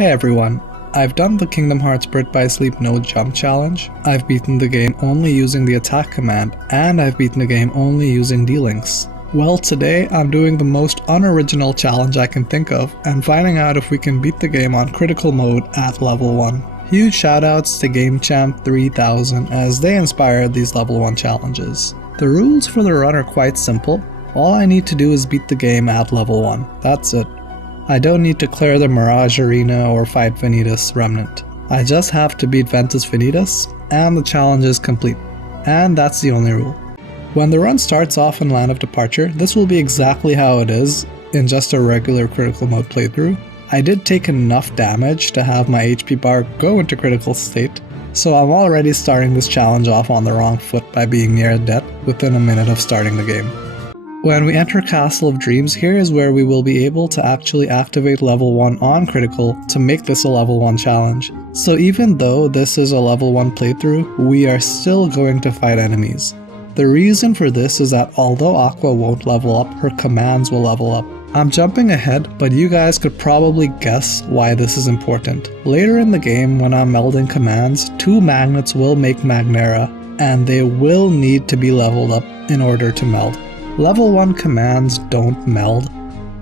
Hey everyone, I've done the Kingdom Hearts Birth by Sleep No Jump challenge, I've beaten the game only using the attack command, and I've beaten the game only using D-Links. Well, today I'm doing the most unoriginal challenge I can think of and finding out if we can beat the game on critical mode at level 1. Huge shoutouts to GameChamp 3000 as they inspired these level 1 challenges. The rules for the run are quite simple. All I need to do is beat the game at level 1. That's it. I don't need to clear the Mirage Arena or fight Vanitas Remnant. I just have to beat Ventus Vanitas, and the challenge is complete. And that's the only rule. When the run starts off in Land of Departure, this will be exactly how it is in just a regular critical mode playthrough. I did take enough damage to have my HP bar go into critical state, so I'm already starting this challenge off on the wrong foot by being near death within a minute of starting the game. When we enter Castle of Dreams, here is where we will be able to actually activate level 1 on critical to make this a level 1 challenge. So even though this is a level 1 playthrough, we are still going to fight enemies. The reason for this is that although Aqua won't level up, her commands will level up. I'm jumping ahead, but you guys could probably guess why this is important. Later in the game, when I'm melding commands, 2 magnets will make Magnera, and they will need to be leveled up in order to meld. Level 1 commands don't meld.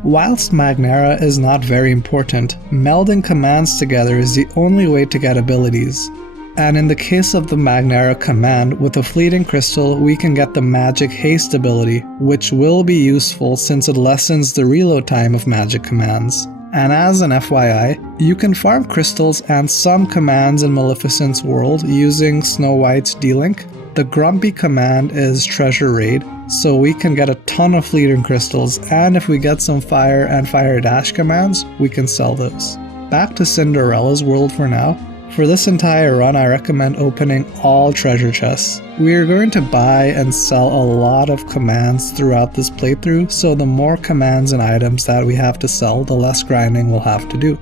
Whilst Magnera is not very important, melding commands together is the only way to get abilities. And in the case of the Magnera command, with a fleeting crystal, we can get the magic haste ability, which will be useful since it lessens the reload time of magic commands. And as an FYI, you can farm crystals and some commands in Maleficent's world using Snow White's D-Link. The Grumpy command is Treasure Raid, so we can get a ton of fleeting crystals, and if we get some Fire and Fire Dash commands, we can sell those. Back to Cinderella's world for now. For this entire run, I recommend opening all treasure chests. We are going to buy and sell a lot of commands throughout this playthrough, so the more commands and items that we have to sell, the less grinding we'll have to do.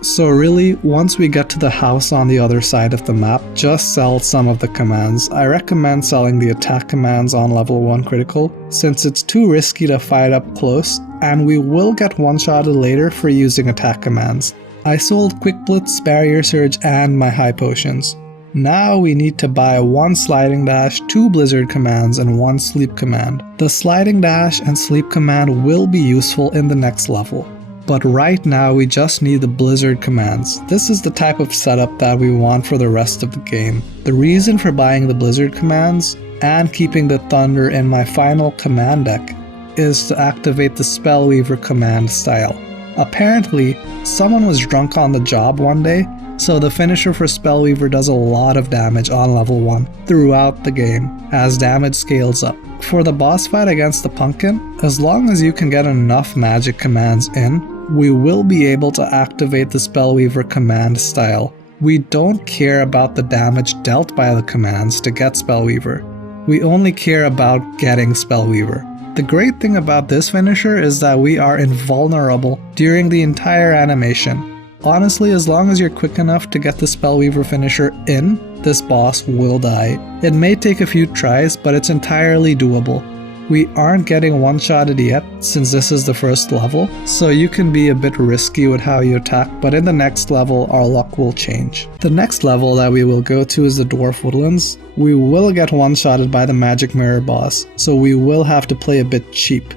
So really, once we get to the house on the other side of the map, just sell some of the commands. I recommend selling the attack commands on level 1 critical, since it's too risky to fight up close, and we will get one-shotted later for using attack commands. I sold Quick Blitz, Barrier Surge, and my high potions. Now we need to buy 1 Sliding Dash, 2 Blizzard commands, and 1 Sleep command. The Sliding Dash and Sleep command will be useful in the next level. But right now we just need the Blizzard commands. This is the type of setup that we want for the rest of the game. The reason for buying the Blizzard commands and keeping the Thunder in my final command deck is to activate the Spellweaver command style. Apparently, someone was drunk on the job one day, so the finisher for Spellweaver does a lot of damage on level 1 throughout the game as damage scales up. For the boss fight against the Pumpkin, as long as you can get enough magic commands in, we will be able to activate the Spellweaver command style. We don't care about the damage dealt by the commands to get Spellweaver. We only care about getting Spellweaver. The great thing about this finisher is that we are invulnerable during the entire animation. Honestly, as long as you're quick enough to get the Spellweaver finisher in, this boss will die. It may take a few tries, but it's entirely doable. We aren't getting one-shotted yet, since this is the first level, so you can be a bit risky with how you attack, but in the next level, our luck will change. The next level that we will go to is the Dwarf Woodlands. We will get one-shotted by the Magic Mirror boss, so we will have to play a bit cheap.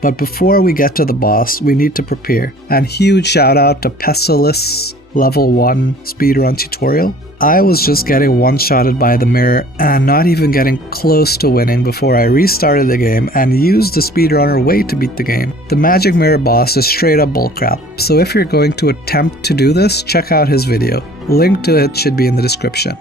But before we get to the boss, we need to prepare. And huge shout out to Pessilist's level 1 speedrun tutorial. I was just getting one-shotted by the mirror and not even getting close to winning before I restarted the game and used the speedrunner way to beat the game. The Magic Mirror boss is straight up bullcrap, so if you're going to attempt to do this, check out his video. Link to it should be in the description.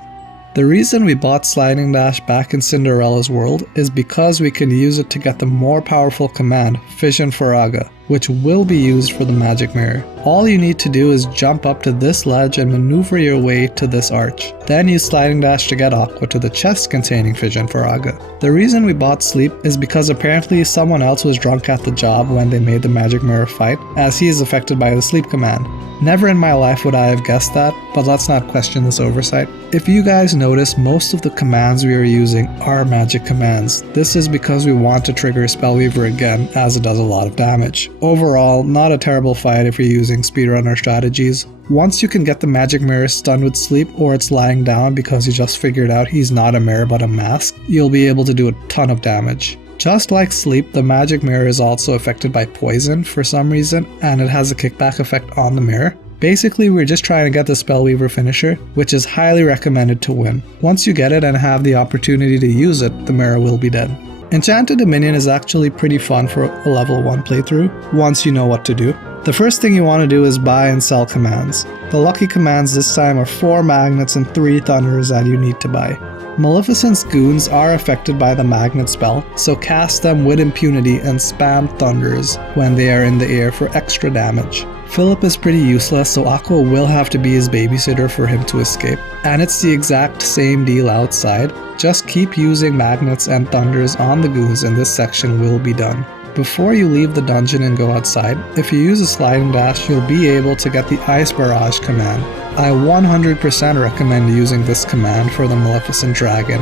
The reason we bought Sliding Dash back in Cinderella's world is because we can use it to get the more powerful command, Fission Faraga, which will be used for the Magic Mirror. All you need to do is jump up to this ledge and maneuver your way to this arch. Then use sliding dash to get Aqua to the chest containing Fission for Aga. The reason we bought Sleep is because apparently someone else was drunk at the job when they made the magic mirror fight, as he is affected by the Sleep command. Never in my life would I have guessed that, but let's not question this oversight. If you guys notice, most of the commands we are using are magic commands. This is because we want to trigger Spellweaver again, as it does a lot of damage. Overall, not a terrible fight if you're using speedrunner strategies. Once you can get the magic mirror stunned with Sleep, or it's lying down because you just figured out he's not a mirror but a mask, you'll be able to do a ton of damage. Just like Sleep, the magic mirror is also affected by poison for some reason, and it has a kickback effect on the mirror. Basically, we're just trying to get the Spellweaver finisher, which is highly recommended to win. Once you get it and have the opportunity to use it, the mirror will be dead. Enchanted Dominion is actually pretty fun for a level 1 playthrough, once you know what to do. The first thing you want to do is buy and sell commands. The lucky commands this time are 4 magnets and 3 thunders that you need to buy. Maleficent's goons are affected by the magnet spell, so cast them with impunity and spam thunders when they are in the air for extra damage. Philip is pretty useless, so Aqua will have to be his babysitter for him to escape. And it's the exact same deal outside, just keep using magnets and thunders on the goons and this section will be done. Before you leave the dungeon and go outside, if you use a sliding dash, you'll be able to get the Ice Barrage command. I 100% recommend using this command for the Maleficent Dragon.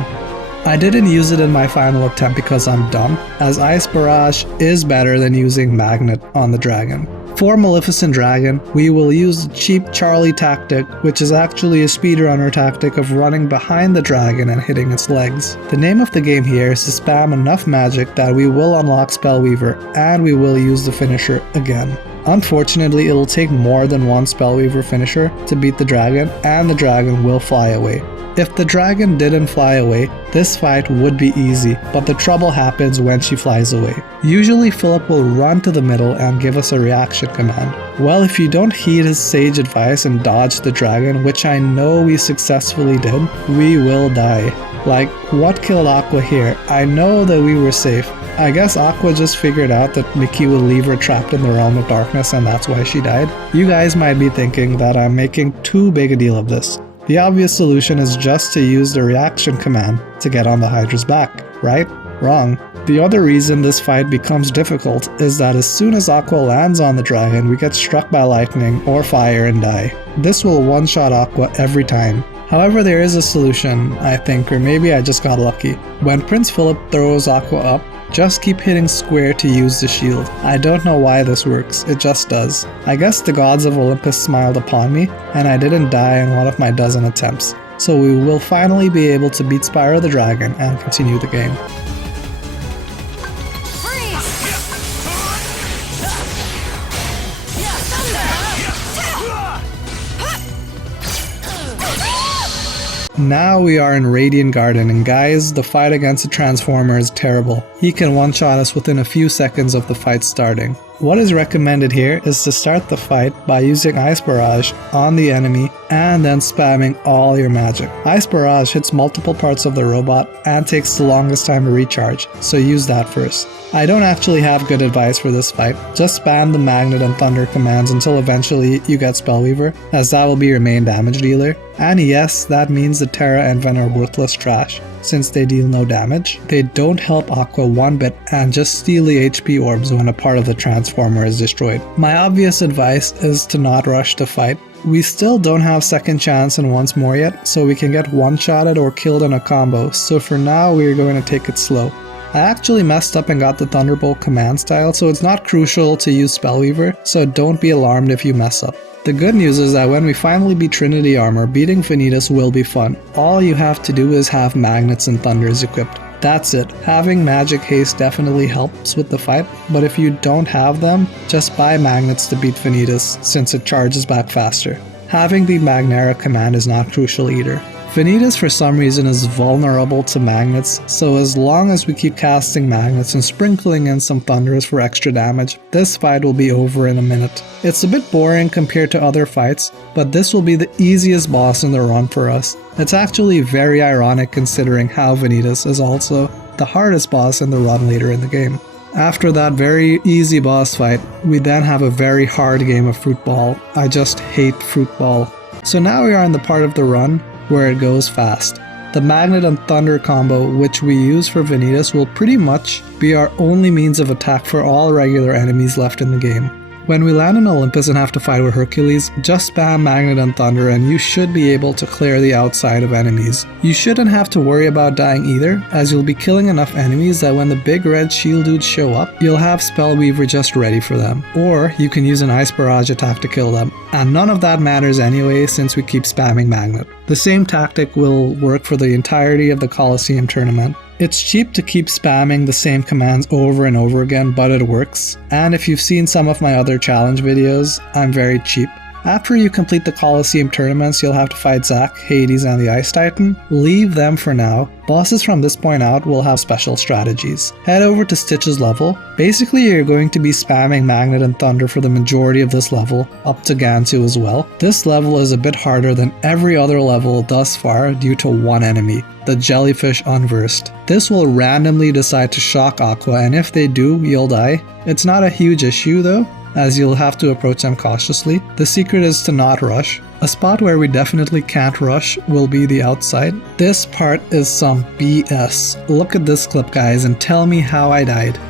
I didn't use it in my final attempt because I'm dumb, as Ice Barrage is better than using Magnet on the dragon. For Maleficent Dragon, we will use the cheap Charlie tactic, which is actually a speedrunner tactic of running behind the dragon and hitting its legs. The name of the game here is to spam enough magic that we will unlock Spellweaver, and we will use the finisher again. Unfortunately, it'll take more than one Spellweaver finisher to beat the dragon, and the dragon will fly away. If the dragon didn't fly away, this fight would be easy, but the trouble happens when she flies away. Usually Philip will run to the middle and give us a reaction command. Well, if you don't heed his sage advice and dodge the dragon, which I know we successfully did, we will die. Like, what killed Aqua here? I know that we were safe. I guess Aqua just figured out that Mickey would leave her trapped in the realm of darkness and that's why she died. You guys might be thinking that I'm making too big a deal of this. The obvious solution is just to use the reaction command to get on the Hydra's back, right? Wrong. The other reason this fight becomes difficult is that as soon as Aqua lands on the dragon, we get struck by lightning or fire and die. This will one-shot Aqua every time. However, there is a solution, I think, or maybe I just got lucky. When Prince Philip throws Aqua up, just keep hitting square to use the shield. I don't know why this works, it just does. I guess the gods of Olympus smiled upon me, and I didn't die in one of my dozen attempts. So we will finally be able to beat Spyro the Dragon and continue the game. Now we are in Radiant Garden, and guys, the fight against the Transformer is terrible. He can one-shot us within a few seconds of the fight starting. What is recommended here is to start the fight by using Ice Barrage on the enemy and then spamming all your magic. Ice Barrage hits multiple parts of the robot and takes the longest time to recharge, so use that first. I don't actually have good advice for this fight, just spam the Magnet and Thunder commands until eventually you get Spellweaver, as that will be your main damage dealer. And yes, that means the Terra and Ven are worthless trash, since they deal no damage. They don't help Aqua one bit and just steal the HP orbs when a part of the Transformer is destroyed. My obvious advice is to not rush the fight. We still don't have second chance and once more yet, so we can get one-shotted or killed in a combo, so for now we're going to take it slow. I actually messed up and got the Thunderbolt command style, so it's not crucial to use Spellweaver, so don't be alarmed if you mess up. The good news is that when we finally beat Trinity Armor, beating Vanitas will be fun. All you have to do is have Magnets and Thunders equipped. That's it. Having Magic Haste definitely helps with the fight, but if you don't have them, just buy Magnets to beat Vanitas since it charges back faster. Having the Magnera command is not crucial either. Vanitas for some reason is vulnerable to magnets, so as long as we keep casting magnets and sprinkling in some thunders for extra damage, this fight will be over in a minute. It's a bit boring compared to other fights, but this will be the easiest boss in the run for us. It's actually very ironic considering how Vanitas is also the hardest boss in the run later in the game. After that very easy boss fight, we then have a very hard game of Fruit Ball. I just hate Fruit Ball. So now we are in the part of the run where it goes fast. The Magnet and Thunder combo, which we use for Vanitas, will pretty much be our only means of attack for all regular enemies left in the game. When we land on Olympus and have to fight with Hercules, just spam Magnet and Thunder and you should be able to clear the outside of enemies. You shouldn't have to worry about dying either, as you'll be killing enough enemies that when the big red shield dudes show up, you'll have Spellweaver just ready for them. Or you can use an Ice Barrage attack to kill them. And none of that matters anyway since we keep spamming Magnet. The same tactic will work for the entirety of the Colosseum tournament. It's cheap to keep spamming the same commands over and over again, but it works. And if you've seen some of my other challenge videos, I'm very cheap. After you complete the Colosseum tournaments, you'll have to fight Zack, Hades, and the Ice Titan. Leave them for now. Bosses from this point out will have special strategies. Head over to Stitch's level. Basically, you're going to be spamming Magnet and Thunder for the majority of this level, up to Gantu as well. This level is a bit harder than every other level thus far due to one enemy, the Jellyfish Unversed. This will randomly decide to shock Aqua, and if they do, you'll die. It's not a huge issue though, as you'll have to approach them cautiously. The secret is to not rush. A spot where we definitely can't rush will be the outside. This part is some BS. Look at this clip guys and tell me how I died.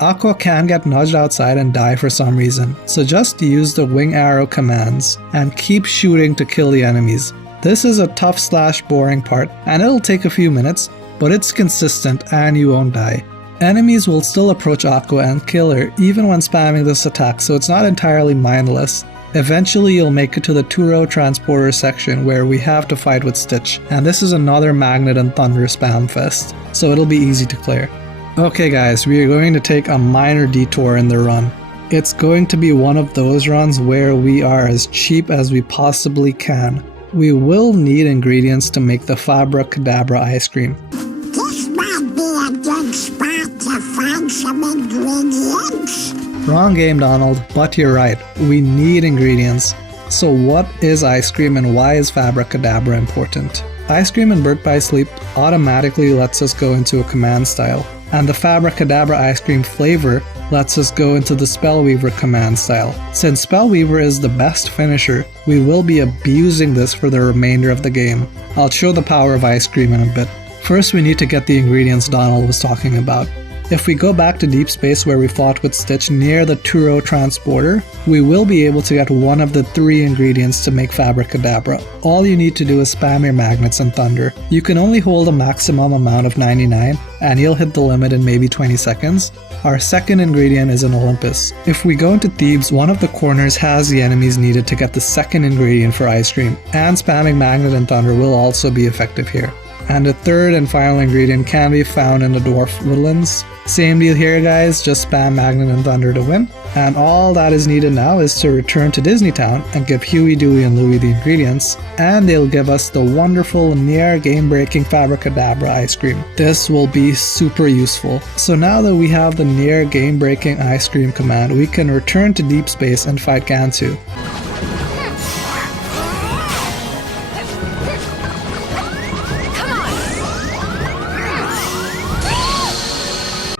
Aqua can get nudged outside and die for some reason, so just use the wing arrow commands and keep shooting to kill the enemies. This is a tough / boring part and it'll take a few minutes, but it's consistent and you won't die. Enemies will still approach Aqua and kill her even when spamming this attack, so it's not entirely mindless. Eventually you'll make it to the Turo Transporter section where we have to fight with Stitch, and this is another Magnet and Thunder spam fest, so it'll be easy to clear. Okay guys, we are going to take a minor detour in the run. It's going to be one of those runs where we are as cheap as we possibly can. We will need ingredients to make the Fabra Cadabra ice cream. This might be a good spot to find some ingredients. Wrong game, Donald, but you're right. We need ingredients. So what is ice cream and why is Fabra Cadabra important? Ice cream in Birth by Sleep automatically lets us go into a command style, and the Fabra Cadabra ice cream flavor lets us go into the Spellweaver command style. Since Spellweaver is the best finisher, we will be abusing this for the remainder of the game. I'll show the power of ice cream in a bit. First we need to get the ingredients Donald was talking about. If we go back to Deep Space where we fought with Stitch near the Turo Transporter, we will be able to get one of the 3 ingredients to make Fabra Cadabra. All you need to do is spam your Magnets and Thunder. You can only hold a maximum amount of 99, and you'll hit the limit in maybe 20 seconds. Our second ingredient is an Olympus. If we go into Thebes, one of the corners has the enemies needed to get the second ingredient for ice cream, and spamming Magnet and Thunder will also be effective here. And the third and final ingredient can be found in the Dwarf Woodlands. Same deal here guys, just spam Magnet and Thunder to win. And all that is needed now is to return to Disney Town and give Huey, Dewey, and Louie the ingredients, and they'll give us the wonderful, near game-breaking Fabra Cadabra ice cream. This will be super useful. So now that we have the near game-breaking ice cream command, we can return to Deep Space and fight Gantu.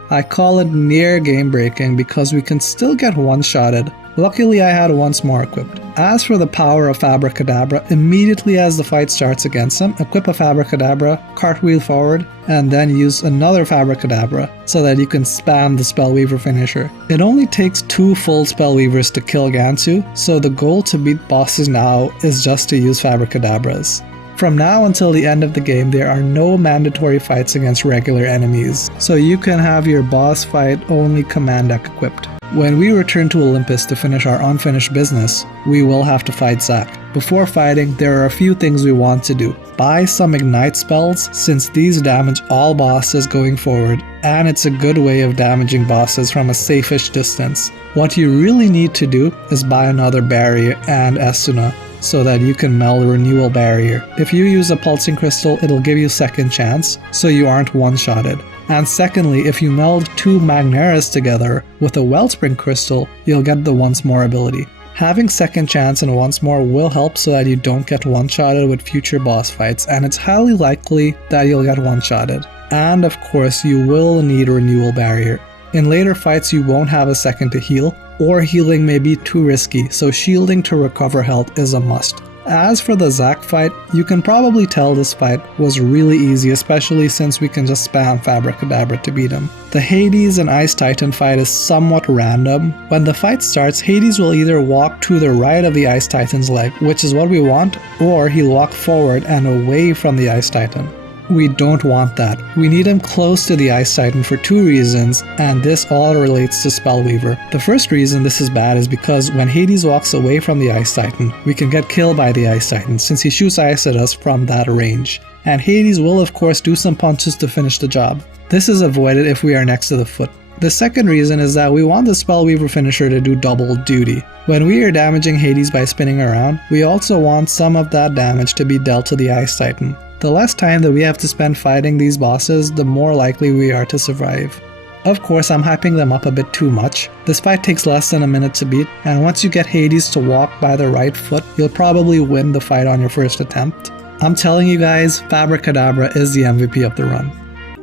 I call it near game breaking because we can still get one-shotted. Luckily I had once more equipped. As for the power of Fabra Cadabra, immediately as the fight starts against him, equip a Fabra Cadabra, cartwheel forward, and then use another Fabra Cadabra so that you can spam the Spellweaver finisher. It only takes 2 full Spellweavers to kill Gantu, so the goal to beat bosses now is just to use Fabra Cadabras. From now until the end of the game, there are no mandatory fights against regular enemies, so you can have your boss fight only command deck equipped. When we return to Olympus to finish our unfinished business, we will have to fight Zack. Before fighting, there are a few things we want to do. Buy some ignite spells, since these damage all bosses going forward, and it's a good way of damaging bosses from a safe-ish distance. What you really need to do is buy another barrier and Esuna, so that you can meld a renewal barrier. If you use a pulsing crystal, it'll give you second chance, so you aren't one-shotted. And secondly, if you meld 2 Magneras together with a Wellspring crystal, you'll get the once more ability. Having second chance and once more will help so that you don't get one-shotted with future boss fights, and it's highly likely that you'll get one-shotted. And of course, you will need renewal barrier. In later fights you won't have a second to heal, or healing may be too risky, so shielding to recover health is a must. As for the Zack fight, you can probably tell this fight was really easy, especially since we can just spam Fabricadabra to beat him. The Hades and Ice Titan fight is somewhat random. When the fight starts, Hades will either walk to the right of the Ice Titan's leg, which is what we want, or he'll walk forward and away from the Ice Titan. We don't want that. We need him close to the Ice Titan for two reasons, and this all relates to Spellweaver. The first reason this is bad is because when Hades walks away from the Ice Titan, we can get killed by the Ice Titan since he shoots ice at us from that range. And Hades will of course do some punches to finish the job. This is avoided if we are next to the foot. The second reason is that we want the Spellweaver finisher to do double duty. When we are damaging Hades by spinning around, we also want some of that damage to be dealt to the Ice Titan. The less time that we have to spend fighting these bosses, the more likely we are to survive. Of course, I'm hyping them up a bit too much. This fight takes less than a minute to beat, and once you get Hades to walk by the right foot, you'll probably win the fight on your first attempt. I'm telling you guys, Fabricadabra is the MVP of the run.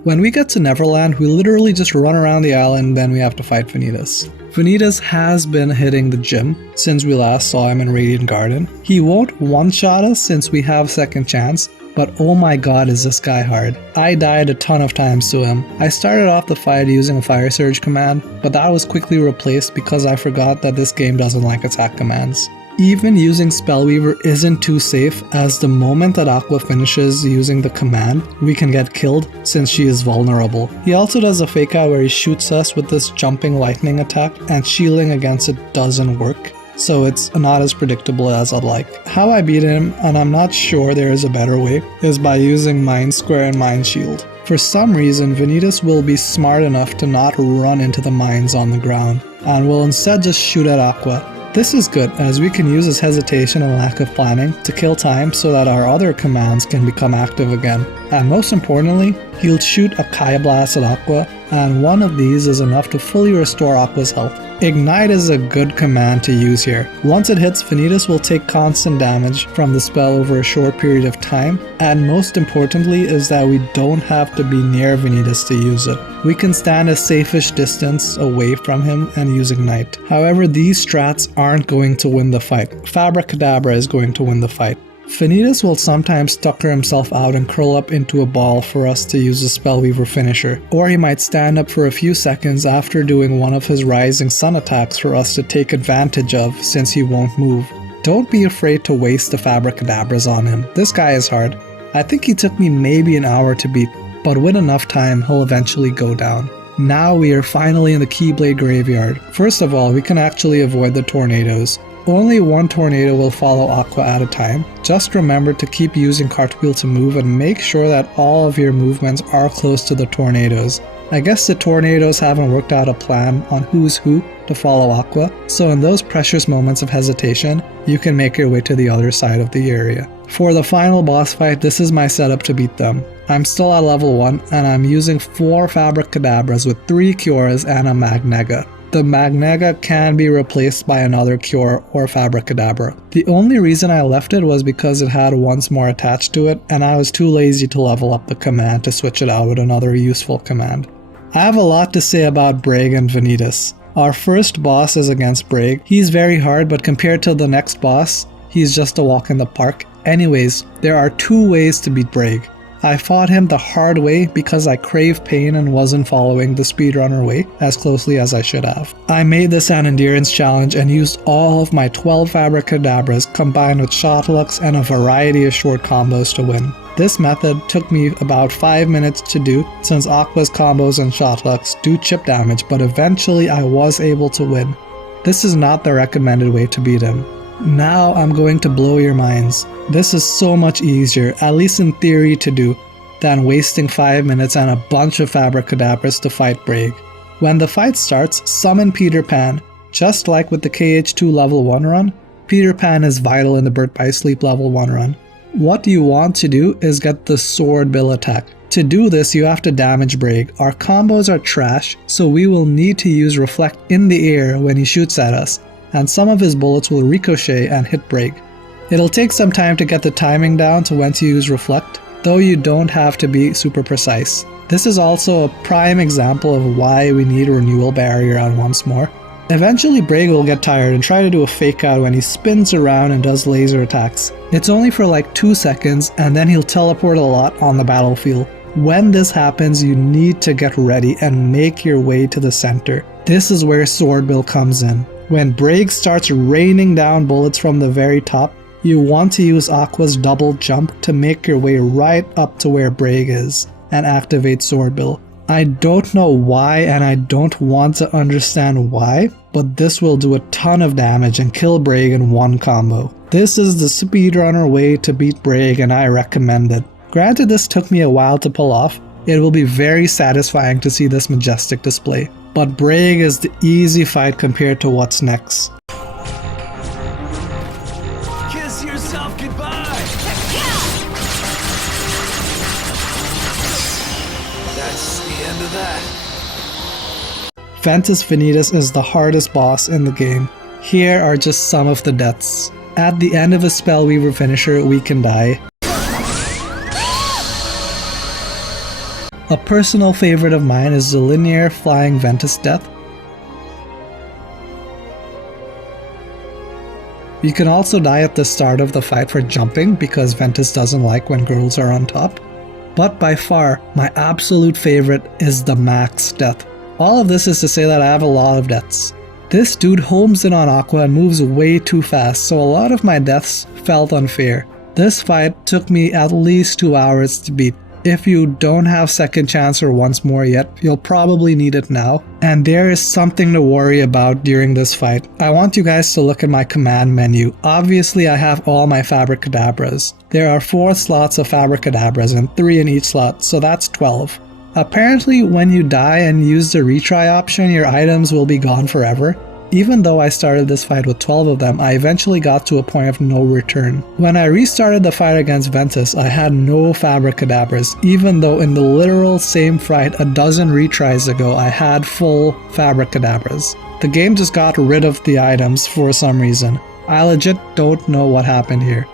When we get to Neverland, we literally just run around the island and then we have to fight Vanitas. Vanitas has been hitting the gym since we last saw him in Radiant Garden. He won't one-shot us since we have second chance, but oh my god is this guy hard. I died a ton of times to him. I started off the fight using a Fire Surge command, but that was quickly replaced because I forgot that this game doesn't like attack commands. Even using Spellweaver isn't too safe, as the moment that Aqua finishes using the command, we can get killed since she is vulnerable. He also does a fake out where he shoots us with this jumping lightning attack, and shielding against it doesn't work, so it's not as predictable as I'd like. How I beat him, and I'm not sure there is a better way, is by using Mind Square and Mind Shield. For some reason, Vanitas will be smart enough to not run into the mines on the ground, and will instead just shoot at Aqua. This is good, as we can use his hesitation and lack of planning to kill time so that our other commands can become active again. And most importantly, he'll shoot a Kai Blast at Aqua, and one of these is enough to fully restore Aqua's health. Ignite is a good command to use here. Once it hits, Vanitas will take constant damage from the spell over a short period of time, and most importantly is that we don't have to be near Vanitas to use it. We can stand a safe-ish distance away from him and use Ignite. However, these strats aren't going to win the fight. Fabricadabra is going to win the fight. Vanitas will sometimes tucker himself out and curl up into a ball for us to use the Spellweaver finisher, or he might stand up for a few seconds after doing one of his Rising Sun attacks for us to take advantage of since he won't move. Don't be afraid to waste the Fabricadabras on him. This guy is hard. I think he took me maybe an hour to beat, but with enough time he'll eventually go down. Now we are finally in the Keyblade Graveyard. First of all, we can actually avoid the tornadoes. Only one tornado will follow Aqua at a time. Just remember to keep using Cartwheel to move and make sure that all of your movements are close to the tornadoes. I guess the tornadoes haven't worked out a plan on who's who to follow Aqua, so in those precious moments of hesitation, you can make your way to the other side of the area. For the final boss fight, this is my setup to beat them. I'm still at level 1 and I'm using 4 Fabricadabras with 3 Cures and a Magnega. The Magnega can be replaced by another Cure or Fabricadabra. The only reason I left it was because it had once more attached to it, and I was too lazy to level up the command to switch it out with another useful command. I have a lot to say about Braig and Vanitas. Our first boss is against Braig. He's very hard, but compared to the next boss, he's just a walk in the park. Anyways, there are 2 ways to beat Braig. I fought him the hard way because I craved pain and wasn't following the speedrunner way as closely as I should have. I made this an endurance challenge and used all of my 12 Fabricadabras combined with shot looks and a variety of short combos to win. This method took me about 5 minutes to do since Aqua's combos and shot looks do chip damage, but eventually I was able to win. This is not the recommended way to beat him. Now I'm going to blow your minds. This is so much easier, at least in theory, to do, than wasting 5 minutes and a bunch of Fabricadabras to fight Braig. When the fight starts, summon Peter Pan. Just like with the KH2 Level 1 run, Peter Pan is vital in the Birth by Sleep Level 1 run. What you want to do is get the Sword Bill attack. To do this, you have to damage Braig. Our combos are trash, so we will need to use Reflect in the air when he shoots at us. and some of his bullets will ricochet and hit Brig. It'll take some time to get the timing down to when to use Reflect, though you don't have to be super precise. This is also a prime example of why we need a renewal barrier on once more. Eventually Brig will get tired and try to do a fake out when he spins around and does laser attacks. It's only for like 2 seconds and then he'll teleport a lot on the battlefield. When this happens, you need to get ready and make your way to the center. This is where Swordbill comes in. When Brig starts raining down bullets from the very top, you want to use Aqua's double jump to make your way right up to where Brig is and activate Swordbill. I don't know why and I don't want to understand why, but this will do a ton of damage and kill Brig in one combo. This is the speedrunner way to beat Brig and I recommend it. Granted, this took me a while to pull off. It will be very satisfying to see this majestic display, but Brig is the easy fight compared to what's next. Kiss yourself goodbye! That's the end of that. Ventus Vanitas is the hardest boss in the game. Here are just some of the deaths. At the end of a Spellweaver finisher, we can die. A personal favorite of mine is the linear flying Ventus death. You can also die at the start of the fight for jumping because Ventus doesn't like when girls are on top. But by far, my absolute favorite is the Max death. All of this is to say that I have a lot of deaths. This dude homes in on Aqua and moves way too fast, so a lot of my deaths felt unfair. This fight took me at least 2 hours to beat. If you don't have second chance or once more yet, you'll probably need it now. And there is something to worry about during this fight. I want you guys to look at my command menu. Obviously I have all my Fabricadabras. There are 4 slots of Fabricadabras and 3 in each slot, so that's 12. Apparently when you die and use the retry option, your items will be gone forever. Even though I started this fight with 12 of them, I eventually got to a point of no return. When I restarted the fight against Ventus, I had no Fabricadabras, even though in the literal same fight a dozen retries ago I had full Fabricadabras. The game just got rid of the items for some reason. I legit don't know what happened here.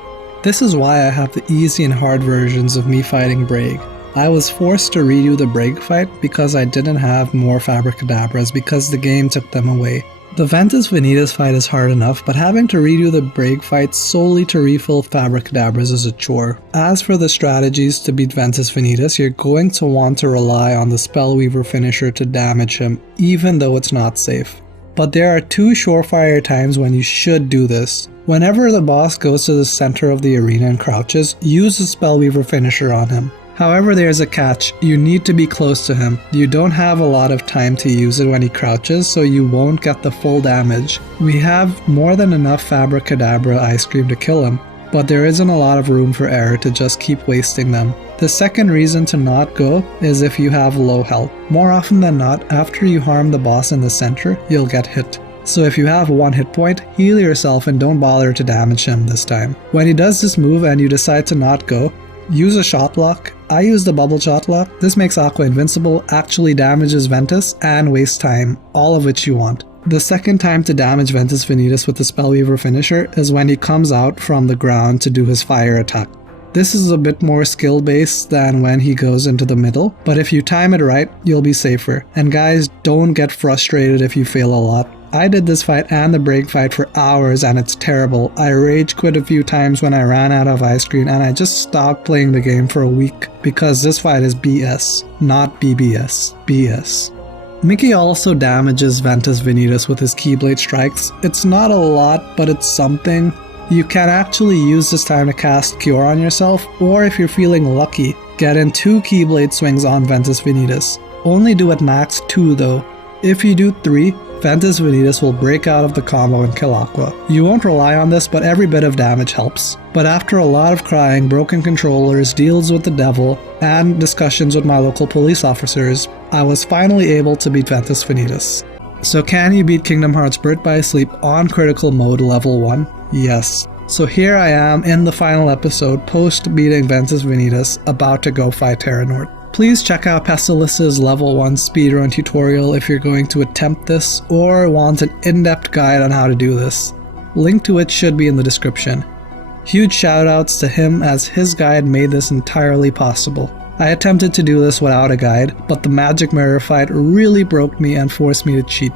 This is why I have the easy and hard versions of me fighting Brig. I was forced to redo the Brig fight because I didn't have more Fabricadabras because the game took them away. The Ventus Vanitas fight is hard enough, but having to redo the Brig fight solely to refill Fabricadabras is a chore. As for the strategies to beat Ventus Vanitas, you're going to want to rely on the Spellweaver finisher to damage him, even though it's not safe. But there are 2 surefire times when you should do this. Whenever the boss goes to the center of the arena and crouches, use the Spellweaver finisher on him. However, there's a catch. You need to be close to him. You don't have a lot of time to use it when he crouches, so you won't get the full damage. We have more than enough Fabricadabra ice cream to kill him, but there isn't a lot of room for error to just keep wasting them. The second reason to not go is if you have low health. More often than not, after you harm the boss in the center, you'll get hit. So if you have 1 hit point, heal yourself and don't bother to damage him this time. When he does this move and you decide to not go, use a shot block. I use the bubble shot block. This makes Aqua invincible, actually damages Ventus, and wastes time, all of which you want. The second time to damage Ventus Vanitas with the Spellweaver finisher is when he comes out from the ground to do his fire attack. This is a bit more skill based than when he goes into the middle, but if you time it right, you'll be safer. And guys, don't get frustrated if you fail a lot. I did this fight and the Brig fight for hours and it's terrible. I rage quit a few times when I ran out of ice cream and I just stopped playing the game for a week because this fight is BS, not BBS, BS. Mickey also damages Ventus Vanitas with his Keyblade strikes. It's not a lot, but it's something. You can actually use this time to cast Cure on yourself, or if you're feeling lucky, get in 2 Keyblade swings on Ventus Vanitas. Only do at max 2 though. If you do 3, Ventus Vanitas will break out of the combo and kill Aqua. You won't rely on this, but every bit of damage helps. But after a lot of crying, broken controllers, deals with the devil, and discussions with my local police officers, I was finally able to beat Ventus Vanitas. So can you beat Kingdom Hearts Birth by Sleep on critical mode level 1? Yes. So here I am in the final episode, post beating Ventus Vanitas, about to go fight Terranort. Please check out Pessilist's level 1 speedrun tutorial if you're going to attempt this or want an in-depth guide on how to do this. Link to it should be in the description. Huge shoutouts to him as his guide made this entirely possible. I attempted to do this without a guide, but the magic mirror fight really broke me and forced me to cheat.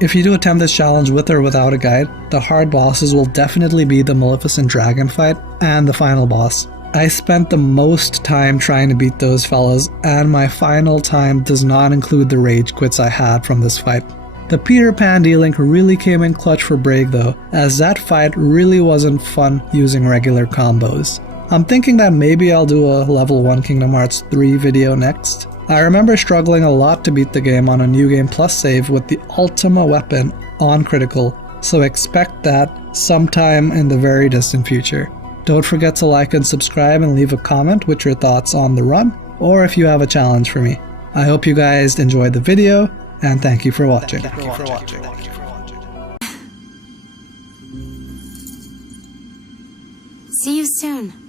If you do attempt this challenge with or without a guide, the hard bosses will definitely be the Maleficent Dragon fight and the final boss. I spent the most time trying to beat those fellas, and my final time does not include the rage quits I had from this fight. The Peter Pan D-Link really came in clutch for Braig though, as that fight really wasn't fun using regular combos. I'm thinking that maybe I'll do a level 1 Kingdom Hearts 3 video next. I remember struggling a lot to beat the game on a New Game Plus save with the Ultima weapon on critical, so expect that sometime in the very distant future. Don't forget to like and subscribe and leave a comment with your thoughts on the run, or if you have a challenge for me. I hope you guys enjoyed the video, and thank you for watching. See you soon.